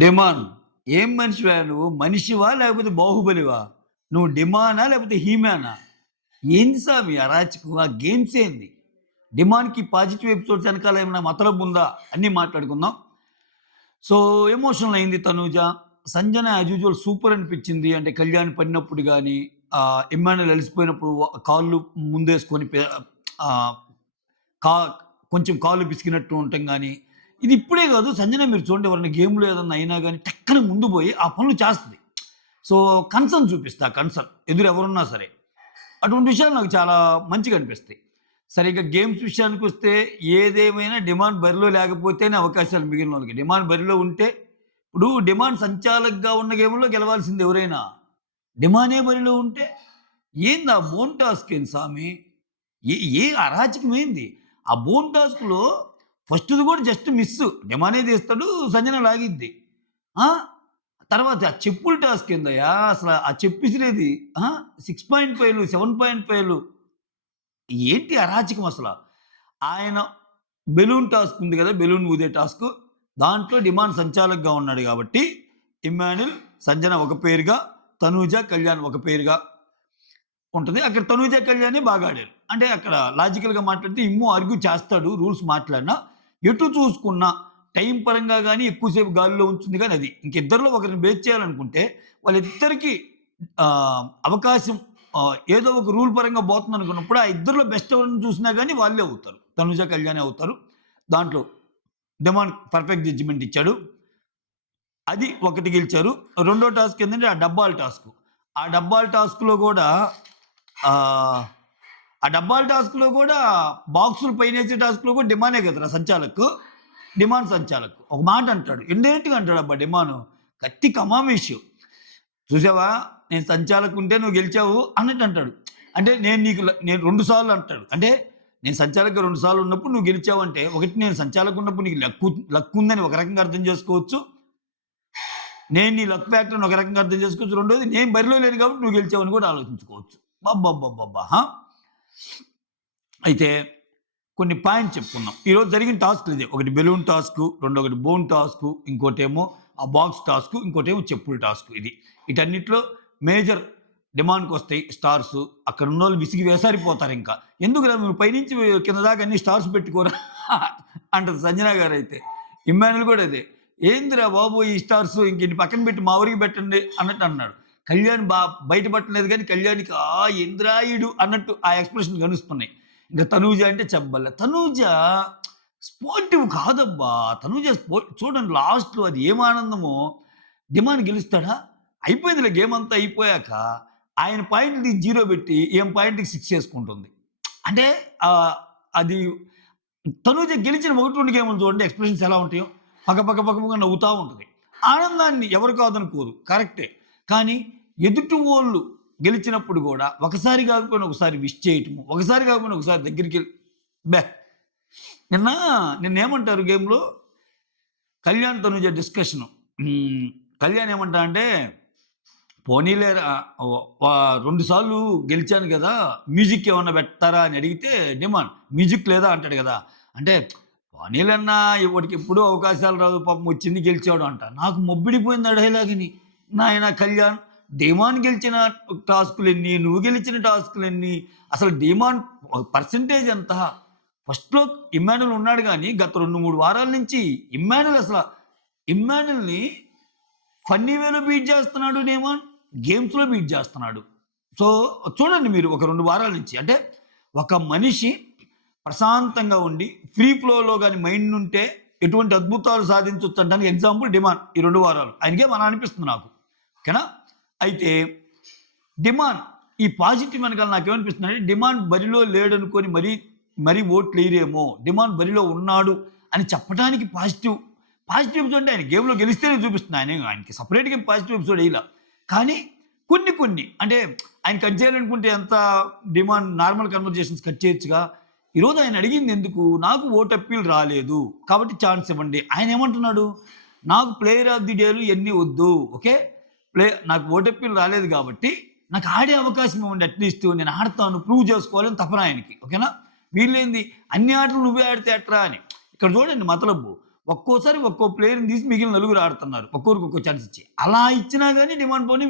డిమాన్ ఏం మనిషివా నువ్వు? మనిషివా లేకపోతే బాహుబలివా? నువ్వు డిమానా లేకపోతే హీమానా? ఏంది సామి అరాచకం? ఆ గేమ్స్ ఏంది? డిమాన్‌కి పాజిటివ్ ఎపిసోడ్స్ వెనకాల ఏమన్నా మతలబు ఉందా? అన్నీ మాట్లాడుకుందాం. సో, ఎమోషనల్ అయింది Tanuja. Sanjana as usual super అనిపించింది. అంటే కళ్యాణ్ పడినప్పుడు గాని, ఇమ్మాన్యుల్ అలిసిపోయినప్పుడు కాళ్ళు ముందేసుకొని ఆహ్, కా కొంచెం కాళ్ళు పిసికినట్టు ఉండటం గాని, ఇది ఇప్పుడే కాదు సంజన మీరు చూడండి ఎవరైనా గేమ్‌లో ఏదన్నా అయినా గాని టక్కన ముందు పోయి ఆ పనులు చేస్తది. సో, కన్సర్న్ చూపిస్తది. ఆ కన్సర్న్ ఎదురు ఎవరున్నా సరే. అటువంటి విషయాలు నాకు చాలా మంచిగా అనిపిస్తాయి. సరే ఇక గేమ్స్ విషయానికొస్తే ఏదేమైనా డిమాండ్ బరిలో లేకపోతేనే అవకాశాలు మిగిలినోళ్ళకి. డిమాండ్ బరిలో ఉంటే ఇప్పుడు డిమాండ్ సంచాలకుగా ఉన్న గేమ్‌లో గెలవాల్సింది ఎవరైనా. డిమాండే బరిలో ఉంటే ఏంది ఆ బోన్ టాస్క్ ఏంది సామి? ఏ ఏ అరాచకమేంది? ఆ బోన్ టాస్క్‌లో ఫస్ట్‌ది కూడా జస్ట్ మిస్సు. డిమానే తీస్తాడు, సంజన లాగిద్ది. ఆ! తర్వాత ఆ చెప్పుల టాస్క్ ఏందయ్యా! అసల ఆ చెప్పు ఇసిరేది. 6.5లు, 7.5లు ఏంటి అరాచకం అసల? ఆయన బెలూన్ టాస్క్ ఉంది గదా! బెలూన్ ఊదే టాస్క్. దాంట్లో డిమాండ్ సంచాలకుగా ఉన్నాడు గాబట్టి, ఇమ్మాన్యుల్, సంజన ఒక పేరుగా, తనూజ, కళ్యాణ్ ఒక పేరుగా ఉంటది. అక్కడ తనూజ, కళ్యాణే బాగా ఆడారు. అంటే అక్కడ లాజికల్‌గా మాట్లాడితే ఇమ్ము ఆర్గ్యూ చేస్తాడు రూల్స్ మాట్లాడినా. ఎటు చూసుకున్నా టైం పరంగా గాని ఎక్కువ సేపు గాలిలో ఉంచుంది గాని అది. ఇంక ఇద్దరిలో ఒకరిని బేస్ చేయాలనుకుంటే వాళ్ళిద్దరికీ అవకాశం ఏదో ఒక రూల్ పరంగా పోతుందనుకున్నప్పుడు ఆ ఇద్దరిలో బెస్ట్ ఎవరిని చూసినా గాని వాళ్ళే అవుతారు. తనుజ, కళ్యాణే అవుతారు. దాంట్లో డిమాండ్ పర్ఫెక్ట్ జడ్జిమెంట్ ఇచ్చాడు. అది ఒకటి గెలిచారు. రెండో టాస్క్ ఏంటంటే ఆ డబ్బాల టాస్క్. ఆ డబ్బాల టాస్క్‌లో గూడా ఆహ్, ఆ డబ్బాల టాస్క్‌లో గూడా బాక్సులు పైనేసే టాస్క్‌లో కూడా డిమానే కదరా సంచాలక్. డిమాండ్ సంచాలక్. ఒక మాట అంటాడు. ఇండైరెక్ట్‌గా అంటాడబ్బా డిమాను. కత్తి కమామేషు. చూసావా? నేను సంచాలకుంటే నువ్వు గెలిచావు అన్నట్టు అంటాడు. అంటే నేను 2 సార్లు అంటాడు. అంటే నేను సంచాలకుగా 2 సార్లు ఉన్నప్పుడు నువ్వు గెలిచావంటే, ఒకటి నేను సంచాలకుగా ఉన్నప్పుడు నీకు లక్కుందని ఒక రకంగా అర్థం చేసుకోవచ్చు. నేను నీ లక్ ఫ్యాక్టర్‌ని ఒక రకంగా అర్థం చేసుకోవచ్చు. రెండోది నేను బరిలో లేను కాబట్టి నువ్వు గెలిచావని కూడా ఆలోచించుకోవచ్చు. అబ్బబ్బబ్బబ్బా! అయితే కొన్ని పాయింట్స్ చెప్పుకుందాం. ఈరోజు జరిగిన టాస్క్‌లు ఇదే. ఒకటి బెలూన్ టాస్కు, రెండొకటి బోన్ టాస్కు, ఇంకోటేమో ఆ బాక్స్ టాస్కు, ఇంకోటేమో చెప్పుల టాస్కు ఇది. వీటన్నిటిలో మేజర్ డిమాండ్‌కొస్తాయి స్టార్సు. అక్కడున్నోళ్ళు విసిగి వేసారిపోతారింకా. ఎందుకురా నువ్వు పైనుంచి కింద దాకా అన్ని స్టార్స్ పెట్టుకోరా అంటది సంజన గారైతే. ఇమ్మాన్యుల్ కూడా అదే. ఏందిరా బాబు ఈ స్టార్స్ ఇంక ఈడ్ని పక్కన పెట్టి మా ఊరికి పెట్టండి అన్నట్టు అన్నాడు. కళ్యాణ్ బయట పట్టలేదు గానీ కళ్యాణ్‌కి ఏందిరా ఈడు అన్నట్టు ఆ ఎక్స్‌ప్రెషన్ కనుస్తున్నాయి. ఇంక తనూజ అంటే చెప్పబల్లే. తనూజ స్పోర్టివ్ కాదబ్బా! తనూజ చూడండి లాస్ట్‌లో అది ఏం ఆనందమో. డిమాండ్ గెలుస్తాడా? అయిపోయిందిలే గేమ్ అంతా అయిపోయాక ఆయన పాయింట్లు తీసి 0 పెట్టి ఈమె పాయింట్‌కి 6 చేసుకుంటుంది. అంటే ఆహ్, అది తనూజ గెలిచిన 1, 2 గేములు చూడండి ఎక్స్‌ప్రెషన్స్ ఎలా ఉంటాయో. పక నవ్వుతా ఉంటది. ఆనందాన్ని ఎవరు కాదనుకోరు. కరెక్టే. కానీ ఎదుటి వోళ్ళు గెలిచినప్పుడు గూడా ఒకసారి కాకపోయినా ఒకసారి విష్ చేయటము, ఒకసారి కాకపోయినా ఒకసారి దగ్గరికెళ్ళి అబ్బే! నిన్న నిన్నేమంటారు గేమ్‌లో కళ్యాణ్, తనుజ డిస్కషను. హ్మ్. కళ్యాణ్ ఏమంటా అంటే, పోనీలేరా 2 సార్లు గెలిచాను గదా! మ్యూజిక్ ఏమన్నా పెడతారా అని అడిగితే డిమాండ్ మ్యూజిక్ లేదా అంటాడు గదా! అంటే పోనీలన్నా వాడికెప్పుడూ అవకాశాలు రావు పాపం వచ్చింది గెలిచాడు అంట. నాకు మొబ్బిడిపోయింది ఆ డైలాగ్‌ని. నాయనా కళ్యాణ్ డిమాండ్ గెలిచిన టాస్కులెన్ని, నువ్వు గెలిచిన టాస్కులెన్ని, అసలు డిమాండ్ పర్సెంటేజ్ ఎంత? ఫస్ట్‌లో ఇమ్మాన్యుల్ ఉన్నాడు గానీ గత 2, 3 వారాల నుంచి ఇమ్మాన్యుల్‌ని ఫన్నీ వేలో బీట్ చేస్తున్నాడు డేమాన్. గేమ్స్‌లో బీట్ చేస్తున్నాడు. సో, చూడండి మీరు ఒక 2 వారాల నుంచి. అంటే ఒక మనిషి ప్రశాంతంగా ఉండి ఫ్రీ ఫ్లోలో గాని మైండ్ ఉంటే ఎటువంటి అద్భుతాలు సాధించొచ్చు అనడానికి ఎగ్జాంపుల్ డిమాండ్ ఈ 2 వారాలు. ఆయనకేమో అలా అనిపిస్తుంది నాకు. ఓకేనా? అయితే డిమాండ్ ఈ పాజిటివ్ వెనకాల నాకేమనిపిస్తుందంటే డిమాండ్ బరిలో లేడనుకోని మరీ ఓట్లేయరేమో. డిమాండ్ బరిలో ఉన్నాడు అని చెప్పడానికి పాజిటివ్ ఎపిసోడ్ అంటే ఆయన గేమ్‌లో గెలిస్తేనే చూపిస్తుంది. ఆయనకి సెపరేట్‌గా పాజిటివ్ ఎపిసోడ్ ఎయల. కానీ కొన్ని అంటే ఆయన కట్ చేయాలనుకుంటే ఎంత డిమాండ్ నార్మల్ కన్వర్జేషన్స్ కట్ చేయొచ్చుగా. ఈరోజు ఆయన అడిగిందెందుకు? నాకు ఓట్ అప్పీల్ రాలేదు. కాబట్టి ఛాన్స్ ఇవ్వండి. ఆయన ఏమంటున్నాడు? నాకు ప్లేయర్ ఆఫ్ ది డేలు ఇయన్నీ వద్దు. ఓకే. నాకు ఓట్ అప్పీల్ రాలేదు కాబట్టి నాకు ఆడే అవకాశం ఇవ్వండి అట్‌లీస్ట్. నేను ఆడతాను. ప్రూవ్ చేసుకోవాలని తపన ఆయనకి. ఓకేనా? వీళ్ళేంది అన్ని ఆటలు నువ్వే ఆడితే ఎట్రా అని. ఇక్కడ చూడండి మతలబు. ఒక్కోసారి ఒక్కో ప్లేయర్‌ని తీసి మిగిలిన నలుగురు ఆడుతున్నారు. ఒక్కోరికి ఒక్కో ఛాన్స్ ఇచ్చి. అలా ఇచ్చినా గాని డిమాండ్ పోనీ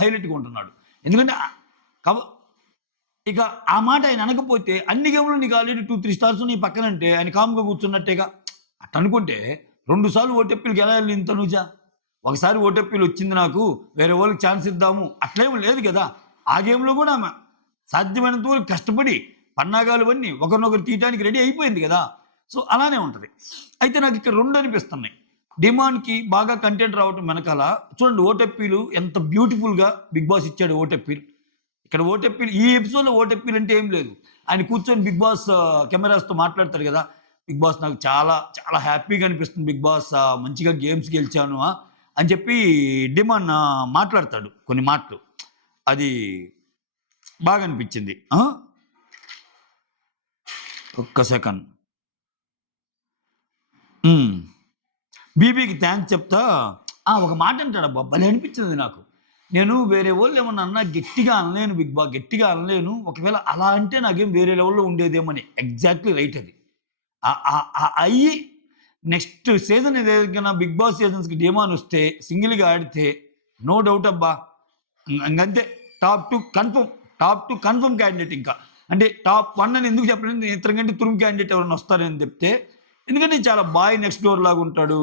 హైలైట్‌గా ఉంటున్నాడు. ఎందుకంటే కబ ఇక ఆ మాట ఆయన అనకపోతే అన్ని గేమ్‌లో నీకు ఆల్రెడీ 2, 3 స్టార్స్ నీ పక్కనంటే ఆయన కామ్‌గా కూర్చున్నట్టేగా. అట్టనుకుంటే 2 సార్లు ఓటెప్పిలకి ఎలా ఎళ్ళింది తనూజ? ఒకసారి ఓటెప్పిల్ వచ్చింది నాకు వేరే వాళ్ళకి ఛాన్స్ ఇద్దాము అట్లేమి లేదు గదా! ఆ గేమ్‌లో గూడా ఆమె సాధ్యమైనంత వరకు కష్టపడి పన్నాగాలవన్నీ ఒకరినొకరు తీయటానికి రెడీ అయిపోయింది గదా! సో, అలానే ఉంటది. అయితే నాకిక్కడ 2 అనిపిస్తున్నాయి. డిమాండ్‌కి బాగా కంటెంట్ రావటం వెనకాల చూడండి ఓటెప్పీలు ఎంత బ్యూటిఫుల్‌గా 'బిగ్ బాస్' ఇచ్చాడు ఓటెప్పీలు. ఇక్కడ ఓటెప్పీలు ఈ ఎపిసోడ్‌లో ఓటెప్పీలు అంటే ఏం లేదు. ఆయన కూర్చొని 'బిగ్ బాస్' కెమెరాస్‌తో మాట్లాడతాడు గదా! 'బిగ్ బాస్' నాకు చాలా చాలా హ్యాపీగా అనిపిస్తుంది 'బిగ్ బాస్' మంచిగా గేమ్స్ గెలిచాను అని చెప్పి డిమాండ్ మాట్లాడతాడు కొన్ని మాటలు. అది బాగా అనిపించింది. ఒక్క సెకండ్. హ్మ్. బీబీకి థాంక్స్ చెప్తా ఒక మాట అంటాడబ్బా! భలే అనిపించింది నాకు. నేను వేరే వోళ్ళేమన్నా అన్నా గట్టిగా అనలేను గట్టిగా అనలేను. ఒకవేళ అలా అంటే నాకేం వేరే లెవెల్‌లో ఉండేదేమోని. ఎగ్జాక్ట్‌లీ రైట్ అది. అయ్యి నెక్స్ట్ సీజన్ ఏదైనా 'బిగ్ బాస్' సీజన్స్‌కి డీమానొస్తే సింగిల్‌గా ఆడితే నో డౌట్ అబ్బా! ఇంగంతే top 2 confirm. Top 2 confirm candidate ఇంకా. అంటే టాప్ 1 అని ఎందుకు చెప్పలేను. ఇతని కంటే తురుము క్యాండిడేట్ ఎవరైనా వస్తారని చెప్తే. ఎందుకంటే చాలా బాయ్ నెక్స్ట్ డోర్ లాగా ఉంటాడు.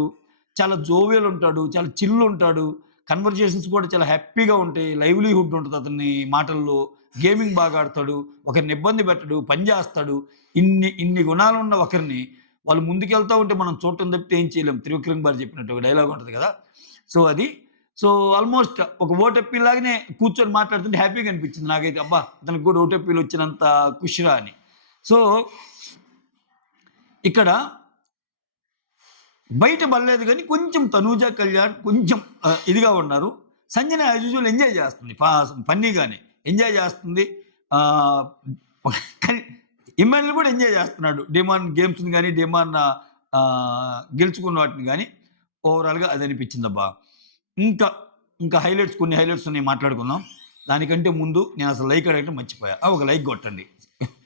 చాలా జోవియల్ ఉంటాడు. చాలా చిల్ ఉంటాడు. కన్వర్జేషన్స్ కూడా చాలా హ్యాపీగా ఉంటాయి. లైవ్లీహుడ్ ఉంటది అతని మాటల్లో. గేమింగ్ బాగా ఆడతాడు. ఒకరిని ఇబ్బంది పెట్టడు. పని చేస్తాడు. ఇన్ని గుణాలున్న ఒకరిని వాళ్ళు ముందుకెళ్తా ఉంటే మనం చూడటం తప్పితే ఏం చేయలేం. త్రివిక్రమ్ గారు చెప్పినట్టు ఒక డైలాగ్ ఉంటది కదా! సో, అది. సో, ఆల్మోస్ట్ ఒక ఓటెప్పీలాగానే కూర్చొని మాట్లాడుతుంటే హ్యాపీగా అనిపించింది నాకైతే. అబ్బా! ఇతనికి కూడా ఓటెప్పీలు వచ్చినంత ఖుషిరా అని. సో, ఇక్కడ బయట పడలేదు గానీ కొంచెం తనూజ కళ్యాణ్ కొంచెం ఇదిగా ఉన్నారు. సంజన యాజ్ యూజువల్ ఎంజాయ్ చేస్తుంది. ఫన్నీగానే ఎంజాయ్ చేస్తుంది. ఆహ్, కానీ ఇమ్మాన్యుల్ కూడా ఎంజాయ్ చేస్తున్నాడు. డిమాన్ గేమ్స్‌ని గాని, డిమాన్ గెలుచుకున్న వాటిని గాని ఓవరాల్‌గా అది అనిపించిందబ్బా! ఇంకా, ఇంకా కొన్ని హైలైట్స్ ఉన్నాయి మాట్లాడుకుందాం. దానికంటే ముందు నేను అసలు లైక్ అడగటం మర్చిపోయా. ఒక లైక్ కొట్టండి.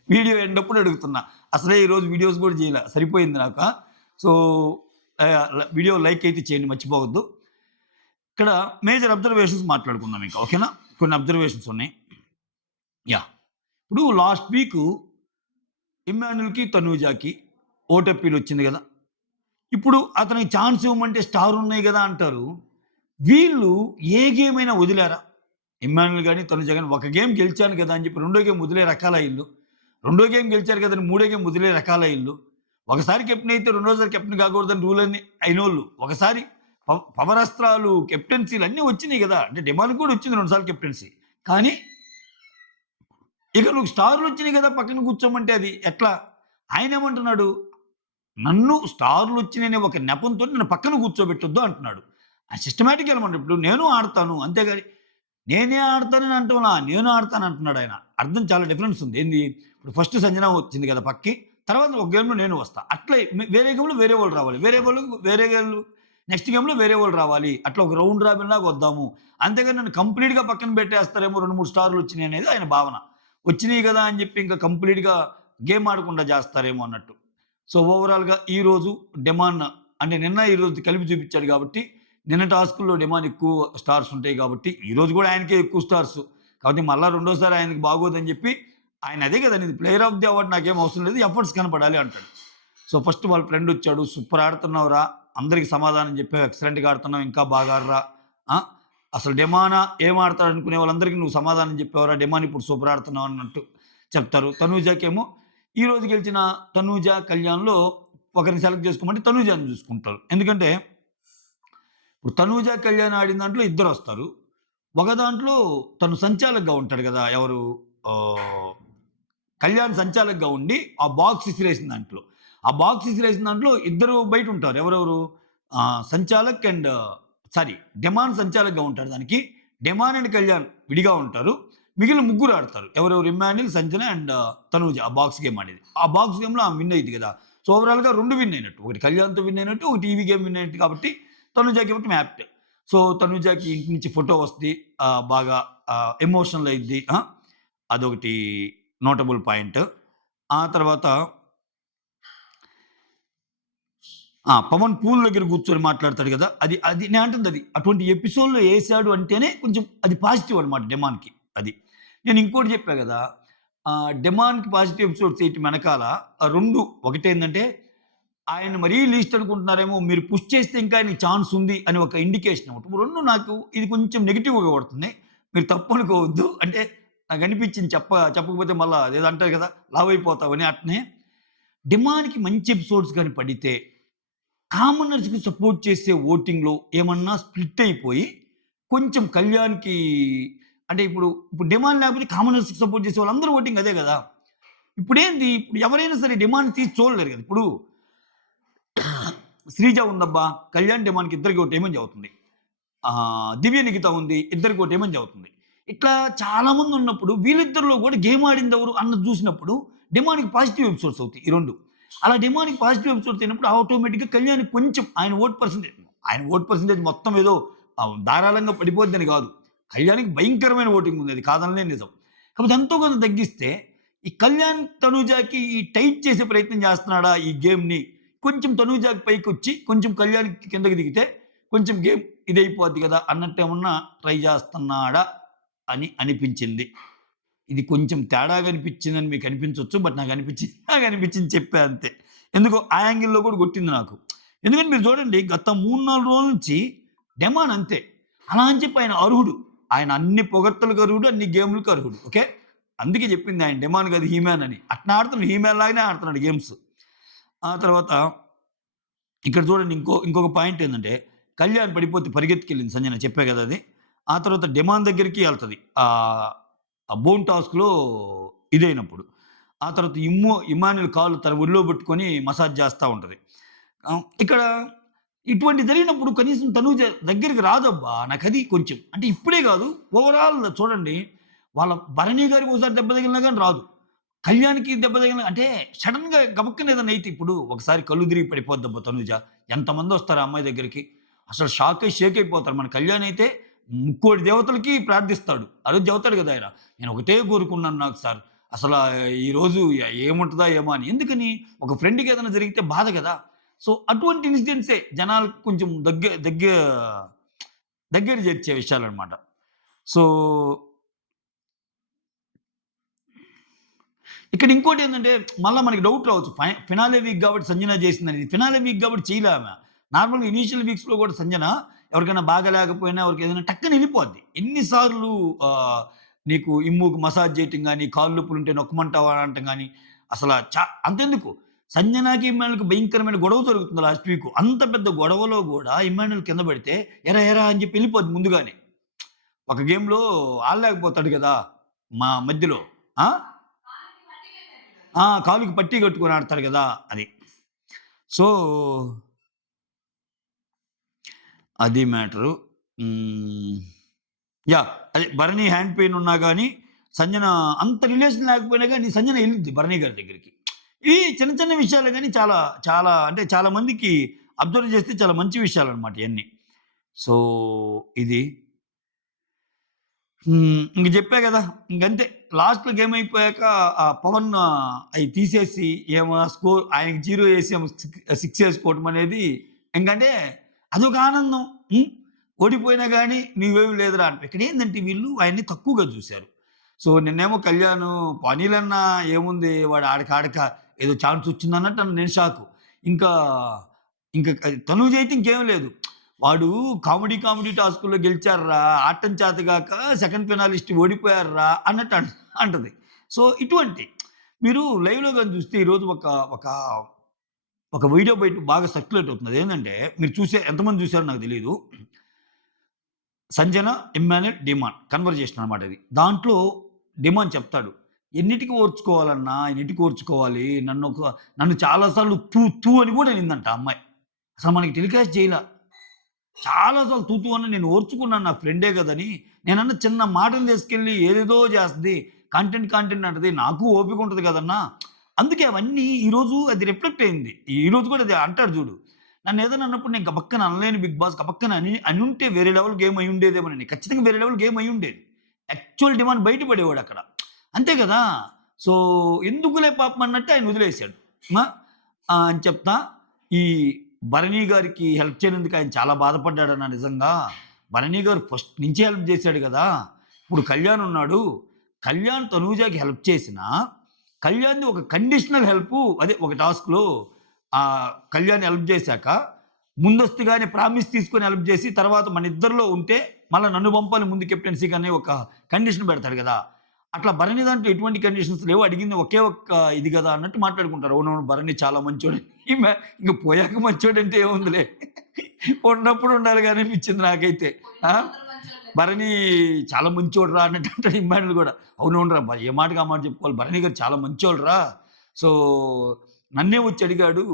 వీడియో ఎండప్పుడు అడుగుతున్నా. అసలే ఈరోజు వీడియోస్ కూడా చేయలే. సరిపోయింది నాకు. సో, వీడియో లైక్ అయితే చేయండి మర్చిపోవద్దు. ఇక్కడ మేజర్ అబ్జర్వేషన్స్ మాట్లాడుకుందాం ఇంకా. ఓకేనా? కొన్ని అబ్జర్వేషన్స్ ఉన్నాయి. యాహ్! ఇప్పుడు లాస్ట్ వీకు ఇమ్మాన్యుల్‌కి, తనూజాకి ఓటెప్పీలు వచ్చింది గదా! ఇప్పుడు అతనికి ఛాన్స్ ఇవ్వమంటే స్టార్ ఉన్నాయి గదా అంటారు. వీళ్ళు ఏ గేమ్ అయినా వదిలారా? ఇమ్మాన్యుల్ గాని, తనుజ గాని ఒక గేమ్ గెలిచాను కదా అని చెప్పి రెండో గేమ్ వదిలే రకాలా ఈళ్ళు. రెండో గేమ్ గెలిచారు కదని మూడో గేమ్ వదిలే రకాలా ఈళ్ళు. ఒకసారి కెప్టెన్ అయితే రెండోసారి కెప్టెన్ కాకూడదని రూల్ అన్ని అయినోళ్ళు. ఒకసారి పవరస్త్రాలు, కెప్టెన్సీలు అన్నీ వచ్చినాయి గదా! అంటే డిమాండ్ కూడా వచ్చింది 2 సార్లు కెప్టెన్సీ. కానీ ఇక నువ్వు స్టార్‌లు వచ్చినాయి గదా! పక్కన కూర్చోమంటే అది ఎట్లా? ఆయనేమంటున్నాడు? నన్ను స్టార్‌లొచ్చినయనే ఒక నెపంతో నన్ను పక్కన కూర్చోబెట్టొద్దు అంటున్నాడు. ఆ సిస్టమాటిక్‌గా ఎళ్ళమంటే ఇప్పుడు నేను ఆడతాను. అంతేగాని నేనే ఆడతానని అంటంలా. నేను ఆడతాను అంటున్నాడాయన. అర్థం చాలా డిఫరెన్స్ ఉంది. ఏంది? ఇప్పుడు ఫస్ట్ సంజన వచ్చింది కదా పక్కకి. తర్వాత ఒక గేమ్‌లో నేను వస్తా. అట్లే వేరే గేమ్‌లో వేరే వాళ్ళు రావాలి. వేరే గేమ్‌లో నెక్స్ట్ గేమ్‌లో వేరే వాళ్ళు రావాలి. అట్లా ఒక రౌండ్ రాబిన్ లాగా వద్దాము. అంతేగాని నన్ను కంప్లీట్‌గా పక్కన పెట్టేస్తారేమో 2, 3 స్టార్‌లు వచ్చినాయి అనేది ఆయన భావన. వచ్చినాయి గదా! అని చెప్పి ఇంకా కంప్లీట్‌గా గేమ్ ఆడకుండా చేస్తారేమో అన్నట్టు. సో, ఓవరాల్‌గా ఈరోజు డెమాన్ అంటే నిన్న, ఈరోజు కలిపి చూపించాడు కాబట్టి, నిన్న టాస్కుల్లో డెమాన్ ఎక్కువ స్టార్స్ ఉంటాయి కాబట్టి, ఈరోజు కూడా ఆయనకే ఎక్కువ స్టార్స్. కాబట్టి మళ్ళా రెండోసారి ఆయనకి బాగోదని చెప్పి, ఆయన అదే కదండీ ప్లేయర్ ఆఫ్ ది అవార్డ్ నాకేం అవసరం లేదు. ఎఫర్ట్స్ కనపడాలి అంటాడు. సో, ఫస్ట్ వాళ్ళ ఫ్రెండ్ వచ్చాడు. సూపర్ ఆడుతున్నావురా! అందరికి సమాధానం చెప్పావు. ఎక్సలెంట్‌గా ఆడుతున్నావు. ఇంకా బాగా ఆడరా! ఆ! అసలు డెమానా ఏం ఆడతాడు అనుకునే వాళ్ళందరికీ నువ్వు సమాధానం చెప్పావురా! డెమాన్ ఇప్పుడు సూపర్ ఆడుతున్నావు అన్నట్టు చెప్తారు. తనూజకేమో ఈరోజు గెలిచిన తనూజ, కళ్యాణ్‌లో ఒకరిని సెలెక్ట్ చేసుకోమంటే తనూజని చూసుకుంటారు. ఎందుకంటే ఇప్పుడు తనూజ, కళ్యాణ్ ఆడిన దాంట్లో ఇద్దరొస్తారు. ఒక దాంట్లో తను సంచాలకుగా ఉంటాడు గదా! ఎవరు కళ్యాణ్ సంచాలకుగా ఉండి ఆ బాక్స్ ఇసిరేసిన దాంట్లో. ఆ బాక్స్ ఇసిరేసిన దాంట్లో ఇద్దరు బయటుంటారు. ఎవరెవరు? సంచాలక్ అండ్ సారీ డెమాన్ సంచాలకుగా ఉంటాడు దానికి. డెమాన్ అండ్ కళ్యాణ్ విడిగా ఉంటారు. మిగిలిన ముగ్గురు ఆడతారు. ఎవరెవరు? ఇమ్మాన్యుల్, సంజన అండ్ తనూజ ఆ బాక్స్ గేమ్ ఆడేది. ఆ బాక్స్ గేమ్‌లో ఆమె విన్ అయ్యిద్ది గదా! సో, ఓవరాల్‌గా 2 విన్ అయినట్టు. ఒకటి కళ్యాణ్‌తో విన్ అయినట్టు, ఒకటి ఈవీ గేమ్ విన్ అయినట్టు కాబట్టి తనూజకి ఇవ్వటం యాప్ట్. సో, తనూజకి ఇంటి నుంచి ఫోటో వస్తది. బాగా ఎమోషనల్ అయ్యిద్ది. అదొకటి నోటబుల్ పాయింట్. ఆ తర్వాత పవన్ పూల్ దగ్గర కూర్చొని మాట్లాడతాడు కదా! అది అది నేను అంటుంది అది. అటువంటి ఎపిసోడ్‌లో ఏసాడు అంటేనే కొంచెం అది పాజిటివ్ అనమాట డెమాన్‌కి. అది. నేను ఇంకోటి చెప్పా గదా! డెమాన్‌కి పాజిటివ్ ఎపిసోడ్స్ ఏయటం వెనకాల 2 ఒకటేందంటే ఆయన మరీ లీస్ట్ అనుకుంటున్నారేమో మీరు పుష్ చేస్తే ఇంకా ఆయనకి ఛాన్స్ ఉంది అని ఒక ఇండికేషన్ ఒకటి. 2 నాకు ఇది కొంచెం నెగెటివ్‌గా కొడుతుంది. మీరు తప్పు అనుకోవద్దు. అంటే నాకనిపించింది చెప్పకపోతే మళ్ళా అదేదో అంటారు కదా! లావైపోతావని అట్నే. డెమాన్‌కి మంచి ఎపిసోడ్స్ గాని పడితే కామనర్స్‌కి సపోర్ట్ చేసే ఓటింగ్‌లో ఏమన్నా స్ప్లిట్ అయిపోయి, కొంచెం కళ్యాణ్‌కి అంటే ఇప్పుడు డిమాండ్ లేకపోతే కామనర్స్‌కి సపోర్ట్ చేసే వాళ్ళందరూ ఓటింగ్ అదే గదా! ఇప్పుడు ఎవరైనా సరే డిమాండ్ తీసి చూడలేరు గదా! ఇప్పుడు శ్రీజ ఉందబ్బా! కళ్యాణ్ డిమాండ్‌కి ఇద్దరికి ఓటేయమని చెబుతుంది. 'దివ్య నిఖిత' ఉంది. ఇద్దరికి ఓటేయమని చెబుతుంది. ఇట్లా చాలా మందున్నప్పుడు వీళ్ళిద్దరిలో గూడా గేమ్ ఆడిందెవరు అన్నది చూసినప్పుడు డిమాండ్‌కి పాజిటివ్ ఎపిసోడ్స్ అవుతాయి ఈ 2. అలా డిమాండ్‌కి పాజిటివ్ ఎపిసోడ్స్ అయినప్పుడు ఆటోమేటిక్‌గా కళ్యాణ్‌కి కొంచెం ఆయన ఓట్ పర్సెంటేజ్ మొత్తం ఏదో ధారాళంగా పడిపోద్దని గాదు. కళ్యాణ్‌కి భయంకరమైన ఓటింగ్ ఉంది. అది కాదనలేని నిజం. కాకపోతే ఎంతో కొంత తగ్గిస్తే ఈ కళ్యాణ్, తనూజకి ఈ టైట్ చేసే ప్రయత్నం చేస్తున్నాడా ఈ గేమ్‌ని? కొంచెం తనూజకి పైకొచ్చి, కొంచెం కళ్యాణ్‌కి కిందకి దిగితే కొంచెం గేమ్ ఇదైపోద్ది గదా! అన్నట్టేమన్నా ట్రై జేస్తన్నాడా అని అనిపించింది. ఇది కొంచెం తేడాగా అనిపించిందని మీకు అనిపించొచ్చు. బట్ నాకనిపించింది చెప్పా అంతే. ఎందుకో ఆ యాంగిల్‌లో కూడా కొట్టింది నాకు. ఎందుకంటే మీరు చూడండి గత 3, 4 రోజుల నుంచి డెమాన్ అంతే. అలా అని చెప్పి ఆయన అర్హుడు. ఆయన అన్ని పొగడ్తలకు అర్హుడు, అన్ని గేమ్‌లకి అర్హుడు. ఓకే. అందుకే చెప్పింది ఆయన డెమాన్ కాదు హీ-మ్యాన్ అని. అట్నే ఆడుతున్నాడు హీ-మ్యాన్ లాగానే ఆడుతున్నాడు గేమ్స్. ఆ తర్వాత ఇక్కడ చూడండి ఇంకొక పాయింట్ ఏందంటే, కళ్యాణ్ పడిపోతే పరిగెత్తుకెళ్ళింది సంజన చెప్పా గదా! అది. ఆ తర్వాత డెమాన్ దగ్గరికి ఎళ్తది. ఆ బోన్ టాస్క్‌లో ఇదైనప్పుడు. ఆ తర్వాత ఇమ్మాన్యుల్ కాళ్ళు తన ఒడిలో పెట్టుకొని మసాజ్ చేస్తా ఉంటది. ఇక్కడ ఇటువంటివి జరిగినప్పుడు కనీసం తనూజ దగ్గరికి రాదబ్బా! నాకది కొంచెం అంటే ఇప్పుడే గాదు ఓవరాల్ చూడండి వాళ్ళ భరణి గారికి ఒకసారి దెబ్బ తగిలినా గాని రాదు. కళ్యాణ్‌కి దెబ్బ తగిలిన అంటే సడెన్‌గా గబుక్కన ఏదన్నా అయితే ఇప్పుడు ఒకసారి కళ్ళు తిరిగి పడిపోద్దబ్బా తనూజ. ఎంతమందొస్తారు ఆ అమ్మాయి దగ్గరికి. అసలు షేక్ అయిపోతారు. మన కళ్యాణ్ అయితే ముక్కోటి దేవతలకి ప్రార్థిస్తాడు. ఆ రోజు చెబుతాడు గదా! ఆయన. నేను ఒకటే కోరుకున్నాను నాకు సార్. అసల ఈరోజు ఏముంటదా ఏమో అని. ఎందుకని? ఒక ఫ్రెండ్‌కి ఏదైనా జరిగితే బాధ గదా! సో, అటువంటి ఇన్సిడెంట్సే జనాలకు కొంచెం దగ్గర చేర్చే విషయాలనమాట. సో ఇక్కడ ఇంకోటేందంటే, మళ్ళా మనకి డౌట్ రావచ్చు. ఫినాలే వీక్ గాబట్టి సంజన జేసిందని. ఫినాలే వీక్ గాబట్టి చేయలే ఆమె. నార్మల్‌గా ఇనీషియల్ వీక్స్‌లో గూడా సంజన ఎవరికైనా బాగా లేకపోయినా, ఎవరికేదైనా టక్కన ఎళ్ళిపోద్ది. ఎన్ని సార్లు నీకు ఇమ్ముకి మసాజ్ జేయటం గాని, కాళ్ళు నొప్పులుంటే నొక్కమంటావా అనటం గాని, అసల అంతెందుకు సంజనకి, ఇమ్మాన్యుల్‌కి భయంకరమైన గొడవ జరుగుతుంది లాస్ట్ వీకు. అంత పెద్ద గొడవలో గూడా ఇమ్మాన్యుల్ కింద పడితే, ఎరా అని జెప్పి ఎళ్ళిపోద్ది ముందుగానే. ఒక గేమ్‌లో ఆడలేకపోతాడు గదా! మధ్యలో. ఆ! కాలుకి పట్టీ కట్టుకొని ఆడతాడు గదా! అది. సో, అది మ్యాటరు. హ్మ్. యాహ్! అదే భరణి హ్యాండ్ పెయిన్ ఉన్నా గాని, సంజన అంత రిలేషన్ లేకపోయినా గాని, సంజన ఎళ్ళిద్ది భరణి గారి దగ్గరికి. ఇవి చిన్న విషయాలే గాని చాలా, చాలా అంటే చాలా మందికి అబ్జర్వ్ చేస్తే చాలా మంచి విషయాలనమాట ఇయన్నీ. సో, ఇది. ఇంక జెప్పా గదా! ఇంకంతే. లాస్ట్‌లో గేమ్ అయిపోయాక పవన్ అయి తీసేసి ఏమో ఆయనకి 0 ఏసి ఏమో 6 ఏసుకోవటం అనేది ఇంకంటే అదొక ఆనందం. హ్మ్. ఓడిపోయినా గాని నీవేమి లేదురా అంటారు. ఇక్కడేందంటే వీళ్ళు ఆయన్ని తక్కువగా జూసారు. సో, నిన్నేమో కళ్యాణ్ పోనీలన్నా ఏముంది వాడు ఆడక ఏదో ఛాన్స్ వచ్చిందన్నట్టు నేను షాకు. ఇంకా ఇంక తనూజ అయితే ఇంకేం లేదు. వాడు కామెడీ టాస్క్‌లో గెలిచార్రా! ఆడటం చేతగాక సెకండ్ ఫినాలిస్ట్ ఓడిపోయార్రా! అన్నట్టు అంటది. సో, ఇటువంటి మీరు లైవ్‌లో గాని చూస్తే ఈరోజు ఒక ఒక వీడియో బయట బాగా సర్క్యులేట్ అవుతుంది. అదేంటంటే మీరు ఎంతమంది చూసారో నాకు తెలీదు. సంజన, ఇమ్మాన్యుల్, డిమాన్ కన్వర్జేషన్ అనమాట ఇది. దాంట్లో డిమాన్ చెప్తాడు. ఎన్నిటికి ఓర్చుకోవాలన్నా, ఎన్నిటికి ఓర్చుకోవాలి. నన్ను చాలా సార్లు తూ అని కూడా అనిందంట ఆ అమ్మాయి. అసలు మనకి టెలికాస్ట్ చేయలా. చాలా సార్లు తూ అని నేను ఓర్చుకున్నాను నా ఫ్రెండే గదని. నేనన్న చిన్న మాటను తీసుకెళ్ళి ఏదేదో చేస్తది. కంటెంట్ అంటది. నాకు ఓపిక ఉంటది కదన్నా! అందుకే అవన్నీ ఈరోజు అది రిఫ్లెక్ట్ అయింది. ఈరోజు కూడా అది అంటాడు చూడు. నన్నేదైనా అన్నప్పుడు నేను గబక్కన అనలేను బిగ్ బాస్ గబక్కన అనుంటే వేరే లెవెల్ గేమ్ అయ్యుండేదేమోనని. ఖచ్చితంగా వేరే లెవెల్ గేమ్ అయ్యుండేది. యాక్చువల్ డిమాండ్ బయట పడేవాడక్కడ. అంతే కదా! సో, ఎందుకులే పాపం అన్నట్టు ఆయన వదిలేసాడు. అని చెప్తా. ఈ భరణి గారికి హెల్ప్ చేయనందుకు ఆయన చాలా బాధపడ్డాడన్న నిజంగా. భరణి గారు ఫస్ట్ నుంచి హెల్ప్ చేశాడు కదా! ఇప్పుడు కళ్యాణ్ ఉన్నాడు. కళ్యాణ్ తనూజకి హెల్ప్ చేసినా, కళ్యాణ్‌ది ఒక కండిషనల్ హెల్పు అదే ఒక టాస్క్‌లో కళ్యాణ్ హెల్ప్ చేశాక, ముందస్తుగానే ప్రామిస్ తీసుకొని హెల్ప్ చేసి, తర్వాత మన ఇద్దరిలో ఉంటే మళ్ళా నన్ను పంపాలి ముందు కెప్టెన్సీకి అనే ఒక కండిషన్ పెడతాడు కదా! అట్లా భరణి దాంట్లో ఎటువంటి కండిషన్స్ లేవు. అడిగింది ఒకే ఒక్క ఇది కదా అన్నట్టు మాట్లాడుకుంటారు. అవునవును భరణి చాలా మంచోడు. ఈమె ఇంక పోయాక మంచోడంటే ఏముందిలే. ఉన్నప్పుడు ఉండాలి గాని అనిపించింది నాకైతే. ఆ! భరణి చాలా మంచోడురా అన్నట్టు అంటాడు ఇమ్మానుయేల్ గూడా. అవునవునురా ఏ మాటకి ఆ మాట చెప్పుకోవాలి. భరణి గారు చాలా మంచోడురా. సో, నన్నే వచ్చి అడిగాడు.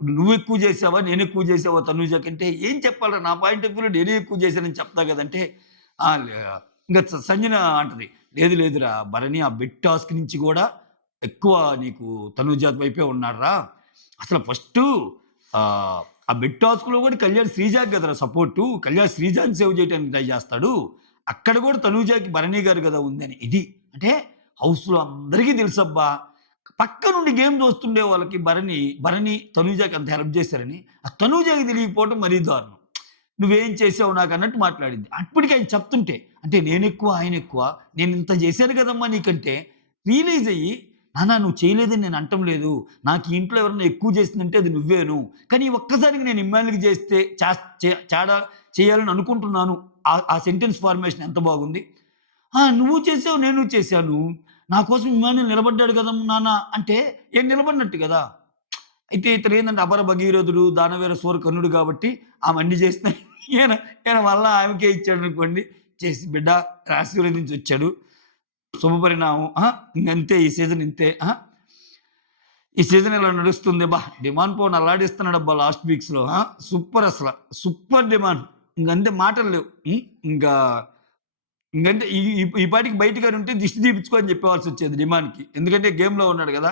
నువ్వు ఎక్కువ చేసావా? నేను ఎక్కువ చేసావా తనూజకంటే ఏం చెప్పాలిరా నా పాయింట్ ఆఫ్ వ్యూలో నేనే ఎక్కువ చేశానని చెప్తా గదంటే, ఆ! ఇంక సంజన అంటది. లేదు లేదురా భరణి ఆ బెట్ టాస్క్ నుంచి గూడా ఎక్కువ నీకు తనూజ వైపే ఉన్నాడురా. అసలు ఫస్టు ఆ బెట్ టాస్క్‌లో గూడా కళ్యాణ్ శ్రీజాకి గదరా సపోర్టు. కళ్యాణ్ శ్రీజాని సేవ్ చేయడానికి ట్రై జేస్తాడు. అక్కడ గూడా తనూజకి భరణి గారు గదా ఉందని. ఇది అంటే హౌస్‌లో అందరికీ తెలుసబ్బా! పక్క నుండి గేమ్ చూస్తుండే వాళ్ళకి భరణి తనూజకి అంత హెల్ప్ చేశారని, ఆ తనూజకి తెలియకపోవడం మరీ దారుణం. నువ్వేం చేసావు నాకన్నట్టు మాట్లాడింది. అప్పటికి ఆయన చెప్తుంటే, అంటే నేనెక్కువ, ఆయనెక్కువ, నేనింత చేశాను కదమ్మా నీకంటే, రియలైజ్ అయ్యి, నాన్న నువ్వు చేయలేదని నేను అనటం లేదు. నాకు ఈ ఇంట్లో ఎవరైనా ఎక్కువ చేసిందంటే అది నువ్వేను. కానీ ఈ ఒక్కసారికి నేను ఇమ్మానుయేల్‌కి చేస్తే చాస్ చే చాడా చేయాలని అనుకుంటున్నాను. ఆ సెంటెన్స్ ఫార్మేషన్ ఎంత బాగుంది. ఆ! నువ్వు చేసావు, నేను చేశాను. నా కోసం ఇమ్మానుయేల్ నిలబడ్డాడు కదమ్మ నాన్న అంటే, ఏం నిలబడినట్టు కదా! అయితే ఇతనేందంటే అపర భగీరథుడు, దానవీర సూరకర్ణుడు కాబట్టి ఆమె అన్ని చేసినా ఈయన ఈయన మళ్ళా ఆమెకే ఇచ్చాడనుకోండి. చేసి బిడ్డ ఆశీర్వదించొచ్చాడు. శుభపరిణామం. ఇంగంతే ఈ సీజన్ ఇంతే. ఈ సీజన్ ఇలా నడుస్తుంది. డిమాండ్ పవన్ అల్లాడిస్తున్నాడబ్బా లాస్ట్ వీక్స్‌లో. సూపర్ అసల. Super demon. ఇంగంతే మాటలు లేవు. ఇంకా ఇంకంటే ఈ ఈ ఈ పాటికి బయటగాని ఉంటే దిష్టి తీపిచ్చుకో అని చెప్పేవాల్సొచ్చేది డిమాండ్‌కి. ఎందుకంటే గేమ్‌లో ఉన్నాడు గదా!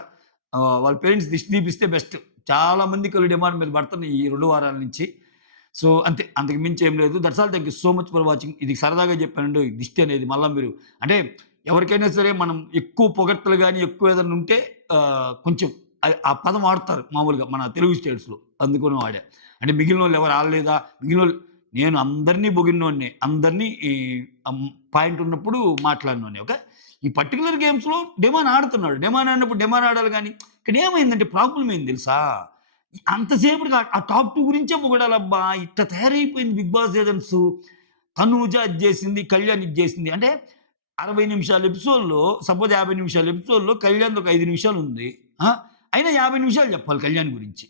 వాళ్ళ పేరెంట్స్ దిష్టి తీపిస్తే బెస్ట్. చాలా మంది కళ్ళు డిమాండ్ మీద పడుతున్నాయి ఈ 2 వారాల నుంచి. సో, అంతే. అంతకు మించి ఏం లేదు. That's all. Thank you so much for watching. ఇది సరదాగా చెప్పానండి దిష్టి అనేది. మళ్ళా మీరు అంటే ఎవరికైనా సరే మనం ఎక్కువ పొగడ్తలు గాని, ఎక్కువ ఏదన్నా ఉంటే కొంచెం ఆ పదం వాడతారు మామూలుగా మన తెలుగు స్టేట్స్‌లో. అందుకని వాడా. అంటే మిగిలినోళ్ళు ఎవరు ఆడలేదా? మిగిలినోళ్ళు నేను అందరిని పొగిడినోడినే. అందరిని ఈ పాయింట్ ఉన్నప్పుడు మాట్లాడినోడినే. ఓకే. ఈ పర్టిక్యులర్ గేమ్స్‌లో డెమాన్ ఆడుతున్నాడు. డెమాన్ ఆడినప్పుడు డెమాన్ ఆడాలి గానీ, ఇక్కడ ఏమైందంటే ప్రాబ్లమ్ ఏంది తెలుసా? అంతసేపటికి ఆ టాప్ 2 గురించే పొగడాలబ్బా! ఇట్ట తయారైపోయింది బిగ్ బాస్ సీజన్స్. తనూజ ఇది జేసింది, కళ్యాణ్ ఇది జేసింది. అంటే 60 నిమిషాల ఎపిసోడ్‌లో సపోజ్ 50 నిమిషాల ఎపిసోడ్‌లో కళ్యాణ్‌ది ఒక 5 నిమిషాలుంది. ఆ! అయినా 50 నిమిషాలు చెప్పాలి కళ్యాణ్ గురించి.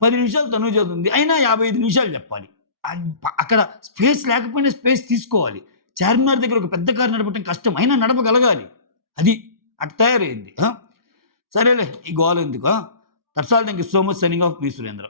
10 నిమిషాలు తనూజది ఉంది. అయినా 55 నిమిషాలు చెప్పాలి. అక్కడ స్పేస్ లేకపోయినా స్పేస్ తీసుకోవాలి. చార్మినార్ దగ్గర ఒక పెద్ద కారు నడపటం కష్టం. అయినా నడపగలగాలి. అది అట్ట తయారైంది. సరేలే ఈ గోలెందుకు. That's all. Thank you so much. Signing off మీ సురేంద్ర.